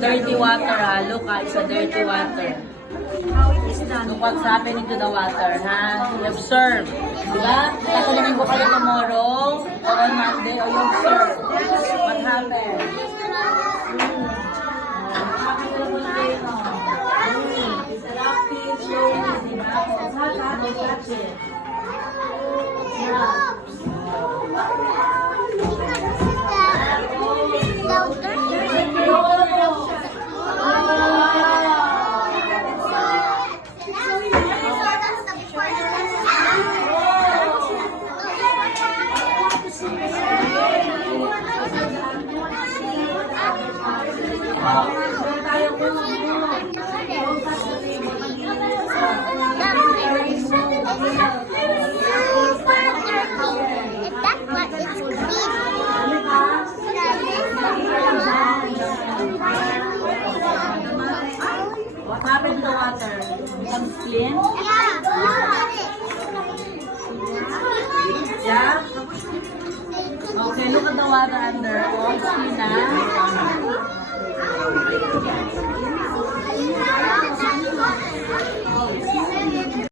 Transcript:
dirty water ha. Look ha, it's a dirty water. How it is done. Look what's happening to the water ha. You observe. Diba? Tatanungin ko kayo tomorrow or on Monday or you observe. What happened? What happened to the water? Becomes clean?